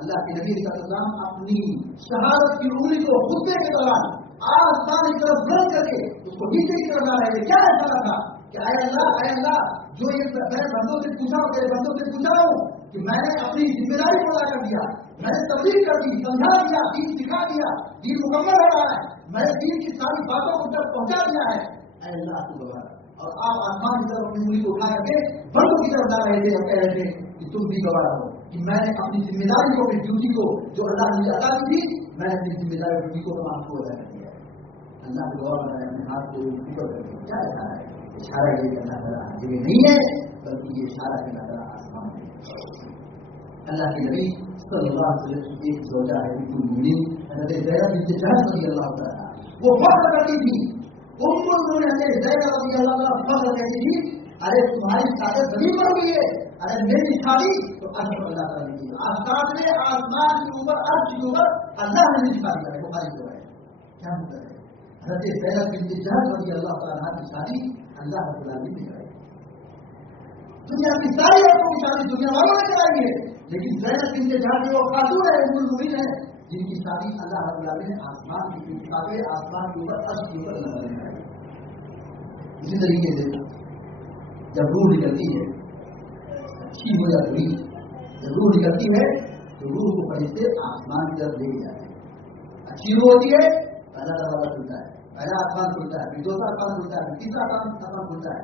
اللہ کے نبی صلی اللہ علیہ وسلم اپنی شہادت کی انگلی کو خطبے کے دوران آسمان کی طرف بلند کر کے اس کو نیچے کی طرف لا رہے تھے. کیا ایسا تھا کہ اے اللہ جو یہ میں بندوں سے پوچھا ہوں تیرے بندوں سے پوچھا ہوں کہ میں نے اپنی ذمہ داری کو ادا کر دیا, میں نے تبلیغ کر دی, سمجھا دیا, دین سکھا دیا, دین مکمل ہو رہا ہے, میں نے دین کی ساری باتوں کو تک پہنچا دیا ہے. اے اللہ تو گواہ. اور آپ آسمان کی طرف اپنی انگلی کو اٹھا کر کے بندوں کی طرف لا رہے تھے اور کہہ رہے تھے کہ تم بھی گواہ ہو کہ میں نے اپنی ذمہ داری کو, اپنی ڈیوٹی کو جو اللہ نے مجھے عطا کی تھی, میں نے اپنی ذمہ داری ڈیوٹی کو آپ کو ادا کر دیا. اللہ کو گواہ بنایا اپنے ہاتھ کو اوپر کر کے. کیا اشارہ ہے؟ اشارہ یہ کہ اللہ تعالیٰ یہ نہیں ہے بلکہ یہ اشارہ کہ اللہ تعالیٰ آسمان ہے. اللہ کے نبی صلی اللہ علیہ وسلم کی ایک زوجہ ہے حضرت زینب بنت جحش رضی اللہ تعالیٰ, وہ فخر کرتی تھی. ام المؤمنین زینب رضی اللہ تعالیٰ فخر کرتی تھی, ارے تمہاری شادی زمین پر ہوئی ہے, ارے میری شادی تو عرش پر اللہ تعالیٰ نے کی. آسمان نے آسمان کے اوپر عرش کے اوپر اللہ نے میری شادی کرائی. بخاری جو ہے کیا مطلب ہے؟ حضرت زینب بنت جحش رضی اللہ تعالیٰ کی شادی اللہ رب العالمین نے کرائی. دنیا کی ساری عورتوں کی شادی دنیا والوں نے کرائی ہے, لیکن زینب بنت جحش وہ خاتون ہے, ام المؤمنین ہے, جن کی شادی اللہ رب العالمین نے آسمان کی شادی آسمان کے اوپر عرش کے اوپر اللہ نے کرائی. اسی طریقے سے جب روح نکلتی ہے اچھی ہو یا بری, جب روح نکلتی ہے تو روح کو فرشتے آسمان کی طرف لے کے جاتے ہیں. اچھی روح ہوتی ہے پہلا دروازہ کھلتا ہے, پہلا آسمان کھلتا ہے, پھر دوسرا آسمان کھلتا ہے, تیسرا آسمان کھلتا ہے.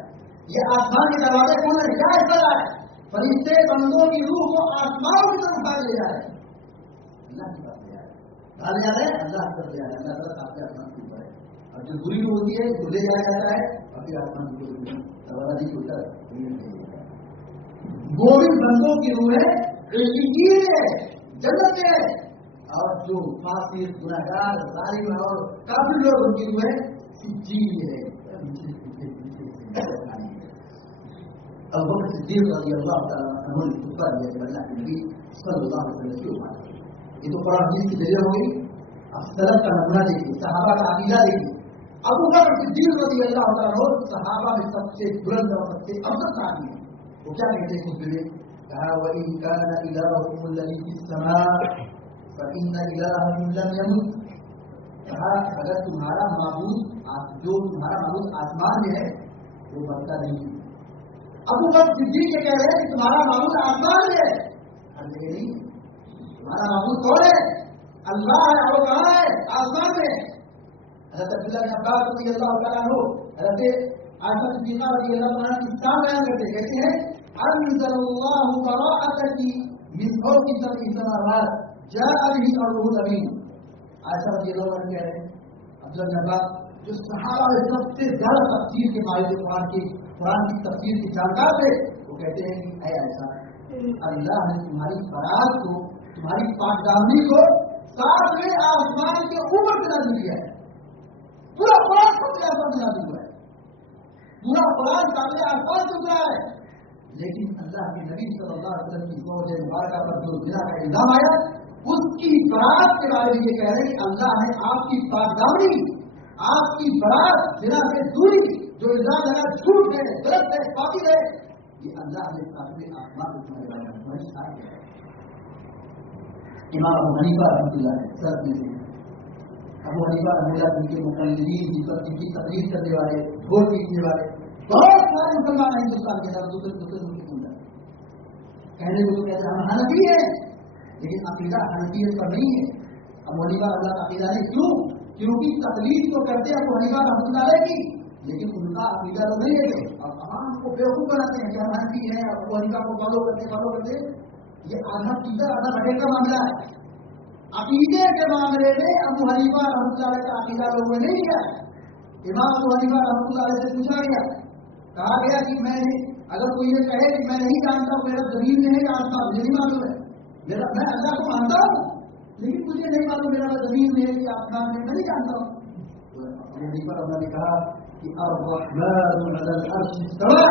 یہ آسمان کے دروازے کون ہے؟ کیا ایسا ہے؟ فرشتے بندوں کی روح کو آسمان کی طرف اٹھا لے جا رہے ہیں, اللہ کی طرف لے جا رہے ہیں, کہا لے جا رہے ہیں اللہ کی طرف لے جا رہے ہیں. اللہ تعالیٰ آپ کے آسمان کے اوپر ہے. اور جو بری روح ہوتی ہے وہ لے جایا جاتا ہے اور پھر آسمان کی دروازہ نہیں کھلتا ہے. مومن بندوں کی روح ہے علیین ہے, جنت ہے, اور جو فاسق گناہگار ظالم اور کافر لوگ ان کی روح ہے سجین ہے. ابوبکر صدیق رضی اللہ تعالیٰ عنہ نے خطبہ دیا کہ اللہ کے نبی صلی اللہ علیہ وسلم کی بات ہے. یہ تو قرآن حدیث کی دلیل ہو گئی. اب سلف کا نمونہ دیکھیے, صحابہ کا عقیدہ دیکھیے. ابوبکر صدیق رضی اللہ تعالیٰ عنہ صحابہ میں سب سے بلند اور سب سے افضل صحابی ہیں. وہ کیا کہتے ہیں خطبے میں؟ کہا وَإِن كَانَ إِلَٰهُكُمُ الَّذِي فِي السَّمَاءِ فَإِنَّ إِلَٰهَكُمْ لَمْ يَمُتْ. کہا اگر تمہارا معبود جو تمہارا معبود آسمان میں ہے وہ مرتا نہیں. ابوبکر صدیق یہ کہہ رہے ہیں کہ تمہارا معبود آسمان میں ہے. نہیں, تمہارا معبود کون ہے؟ اللہ ہے. وہ کہاں ہے؟ آسمان میں. حضرت عبداللہ بن عباس رضی اللہ تعالیٰ عنہ حضرت عائشہ صدیقہ رضی اللہ تعالیٰ عنہ کی شان بیان کرتے ہیں, کہتے ہیں انزل اللہ براءتک من فوق سبع سماوات جاء به الروح الامین. عائشہ رضی اللہ عنہ کہہ رہے ہیں عبداللہ بن عباس جو صحابہ میں سب سے زیادہ تفسیر کے ماہر قرآن کی تفسیر کی جانکار تھے, وہ کہتے ہیں کہ اے عائشہ اللہ نے تمہاری برات کو, تمہاری پاکدامنی کو ساتویں آسمان کے اوپر سے نازل کیا ہے. پورا قرآن ساتویں آسمان سے نازل ہوا ہے. پورا قرآن ساتویں آسمان سے اترا ہے. لیکن اللہ کے نبی صلی اللہ علیہ وسلم کی زوج مبارکہ پر جو زنا کا الزام آیا, اس کی برات کے بارے میں یہ کہہ رہے ہیں کہ اللہ نے آپ کی پاکدامنی, آپ کی برات زنا سے دوری, جو الزام لگا جھوٹ ہے, غلط ہے, باطل ہے, یہ اللہ نے ساتویں آسمان سے تمہارے بارے میں. امام ابو حنیفہ رحمۃ اللہ علیہ سب میں سے ابو حنیفہ رحمۃ اللہ جن کے مقلدین, جن کی تقریر کرنے والے, ڈھول پیٹنے والے بہت سارے مسلمان ہیں ہندوستان کے اندر, دوسرے ملک کے اندر. کہنے کو تو کہتے ہیں ہم حنفی ہیں, لیکن عقیدہ حنفیت پر نہیں ہے. ابو حنیفہ اللہ کا عقیدہ نہیں. کیوں؟ کیونکہ تقلید تو کرتے ہیں ابو حنیفہ رحمۃ اللہ علیہ کی, لیکن ان کا عقیدہ تو نہیں ہے. اور عوام کو بیوقوف بناتے ہیں کہ ہم حنفی ہیں, ابو حنیفہ کو فالو کرتے. یہ آدھا ٹیچر آدھا بڑے کا معاملہ ہے. عقیدے کے معاملے میں ابو حنیفہ رحمۃ اللہ علیہ کا عقیدہ لوگوں نے نہیں کیا. امام ابو حنیفہ رحمۃ اللہ علیہ سے پوچھا گیا, کہا گیا کہ میں اگر کوئی یہ کہے کہ میں نہیں جانتا ہوں میرا زمین میں ہے یا آسمان مجھے نہیں معلوم ہے, میں اللہ کو مانتا ہوں لیکن مجھے نہیں معلوم میرا زمین میں ہے یا آسمان میں, میں نہیں جانتا ہوں. ابو حنیفہ رحمۃ اللہ نے کہا کہ الرحمن علی العرش استوى,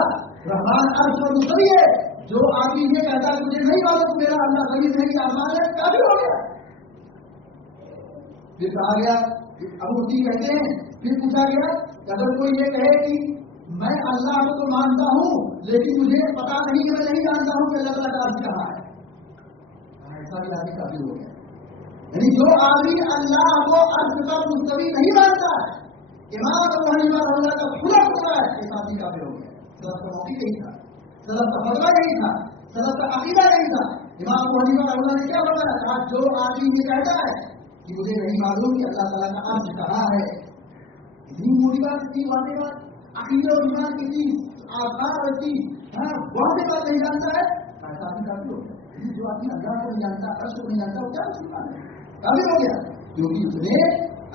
رحمان عرش پر مستوی ہے. جو آدمی یہ کہتا ہے مجھے نہیں معلوم میرا اللہ زمین میں ہے یا آسمان ہے, کافر ہو گیا. پھر کہا گیا, ابو حنیفہ کہتے ہیں پھر پوچھا گیا کہ اگر کوئی یہ کہے کہ میں اللہ کو تو مانتا ہوں لیکن مجھے پتا نہیں کہ میں نہیں جانتا ہوں کہ اللہ تعالیٰ کا عرش کہاں ہے, ایسا بھی آدمی کافر ہو گیا. یعنی جو آدمی اللہ کو عرش پر مستوی نہیں مانتا ہے, امام ابو حنیفہ رحمۃ اللہ کا کھلا کھلا ہے, ایسا آدمی کافر ہو گیا. سلف کا موقع نہیں تھا, سلف کا فتویٰ نہیں تھا, سلف کا عقیدہ نہیں تھا. امام ابو حنیفہ رحمۃ اللہ نے کیا بتایا, کہا جو آدمی یہ کہتا ہے کہ مجھے نہیں معلوم کہ اللہ تعالیٰ کا عرش کہاں ہے, اتنی موٹی بات, اتنی واضح بات, عقیدہ اور ایمان کتنی آسان رہتی واضح بات نہیں جانتا ہے, ایسا آدمی کافر ہو گیا. جو آدمی اللہ کو نہیں جانتا, عرش کو نہیں جانتا, وہ کیا مسلمان ہے, کافر ہو گیا. کیونکہ اس نے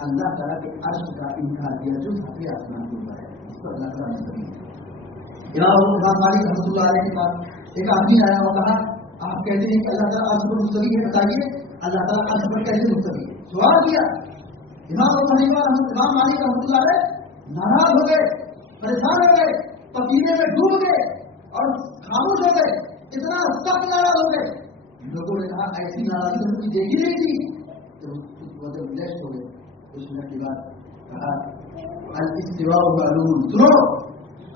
اللہ تعالیٰ کے عرش کا انکار کیا جو ساتویں آسمان کے اوپر ہے, اس پر اللہ تعالیٰ مستوی ہے. امام مالک رحمۃ اللہ علیہ کے پاس ایک آدمی آیا اور کہا آپ کہتے ہیں کہ اللہ تعالیٰ عرش پر مستوی ہے, بتائیے اللہ تعالیٰ عرش پر کیسے مستوی ہے. سوال کیا. امام مالک رحمۃ اللہ علیہ ناراض ہو گئے, پریشان ہو گئے, پسینے میں ڈوب گئے اور خاموش ہو گئے, اتنا سخت ناراض ہو گئے. لوگوں نے کہا ایسی ناراضی تو کچھ دیکھی نہیں تھی. تو ریلیکس ہو گئے. کچھ منٹ کے بعد کہا الاستواء معلوم, سنو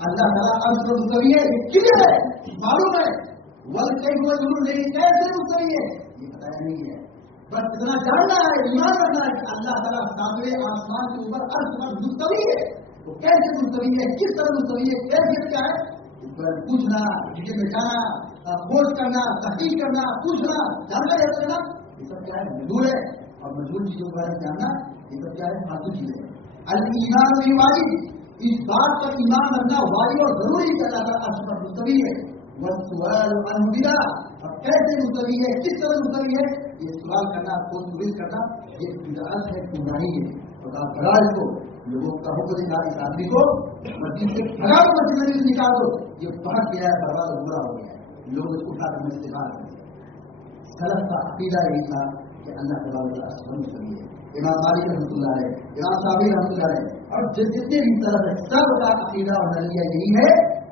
اللہ تعالیٰ عرش پر مستوی ہے, کلیئر ہے, معلوم ہے. والکیف مجہول نہیں, کیسے مستوی ہے یہ بتایا نہیں ہے, بس اتنا جاننا ہے, ایمان رکھنا ہے کہ اللہ تعالیٰ ساتویں آسمان کے اوپر عرش پر مستوی ہے. وہ کیسے مستوی ہے, کس طرح مستوی ہے, کیفیت کیا ہے, اس پر پوچھنا, ڈیٹیل میں جانا, کھوج کرنا, تحقیق کرنا, پوچھنا, جانکاری حاصل کرنا, یہ سب کیا ہے, مجبور ہے. اور مجبور چیزوں کے بارے میں جاننا یہ سب کیا ہے, فالتو چیزیں ہیں. الایمان بھی واجب, اس بات پر ایمان رکھنا واجب اور ضروری کہ اللہ تعالیٰ عرش پر مستوی ہے. والسؤال عنه بدعہ, اور کیسے مستوی ہے, کس طرح مستوی ہے, یہ سوال کرنا, خود پوچھ کرنا, یہ بدعت ہے, گمراہی ہے. اور آپ بڑا اس کو لوگوں کا حکم دکھا, اس آدمی کو مسجد سے بھگا دو, مسجد سے نکال دو, یہ بہت گیا ہے, برباد اور برا ہو گیا ہے. لوگ اس کو اٹھا کر مسجد سے باہر کر دیا. سلف کا عقیدہ یہی تھا کہ اللہ تبارک و تعالیٰ عرش پر مستوی ہے. امام مالک رحمۃ اللہ علیہ, امام شافعی رحمۃ اللہ علیہ اور جتنے بھی طرف ہے, سب کا عقیدہ اور نظریہ یہی ہے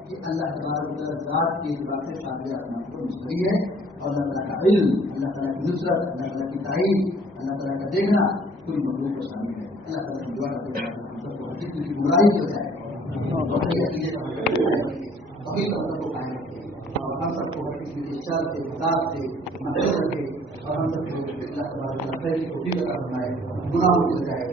کہ اللہ تبارک و تعالیٰ ذات کے اعتبار سے ساتویں آسمان پر مستوی ہے. اور اللہ تعالیٰ کا علم, اللہ تعالیٰ کی نصرت, اللہ تعالیٰ کی تعریف, اللہ تعالیٰ کا دیکھنا پوری مخلوق کو شامل ہے. اللہ تعالیٰ کی دعا کرتے ہیں ہم سب کو جتنی کی گمراہی ہو جائے وہی کا مطلب کو قائم رکھے, اور ہم سب کو کسی شر سے, فساد سے محفوظ رکھے, اور ہم سب کو اللہ تبارک و تعالیٰ کی توفیق عطا فرمائے, گناہوں سے بچائے.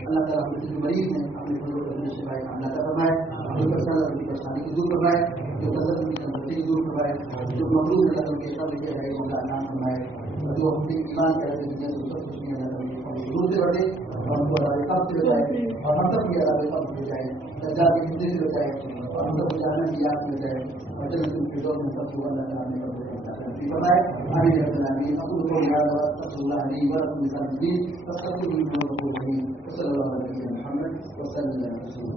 اللہ تعالیٰ ہم مریض ہیں اپنے بندوں کو شفائے عطا فرمائے, جو پریشانی کو دور فرمائے, جو قدر کی سمجھتی کو دور فرمائے, جو مغلوب ہے اللہ کے ساتھ لے ہے وہ اللہ فرمائے, اور جو اپنے ایمان کے دنیا سے سب کچھ نہیں اللہ دور سے بڑھے, اور ہم کو اللہ کام سے بچائے, اور ہم سب کی اللہ کام سے بچائے, سجا کے ہندے سے بچائے, اور ہم سب کو جانا کی یاد میں بچائے, اور جب تم کے دور میں سب کو اللہ تعالیٰ نے فرمائے. آمین یا رب العالمین. اقول قولی هذا واستغفر الله لي ولكم ولسائر المسلمين فاستغفروه انه هو الغفور الرحيم. وصلى الله على نبينا محمد وسلم على رسوله.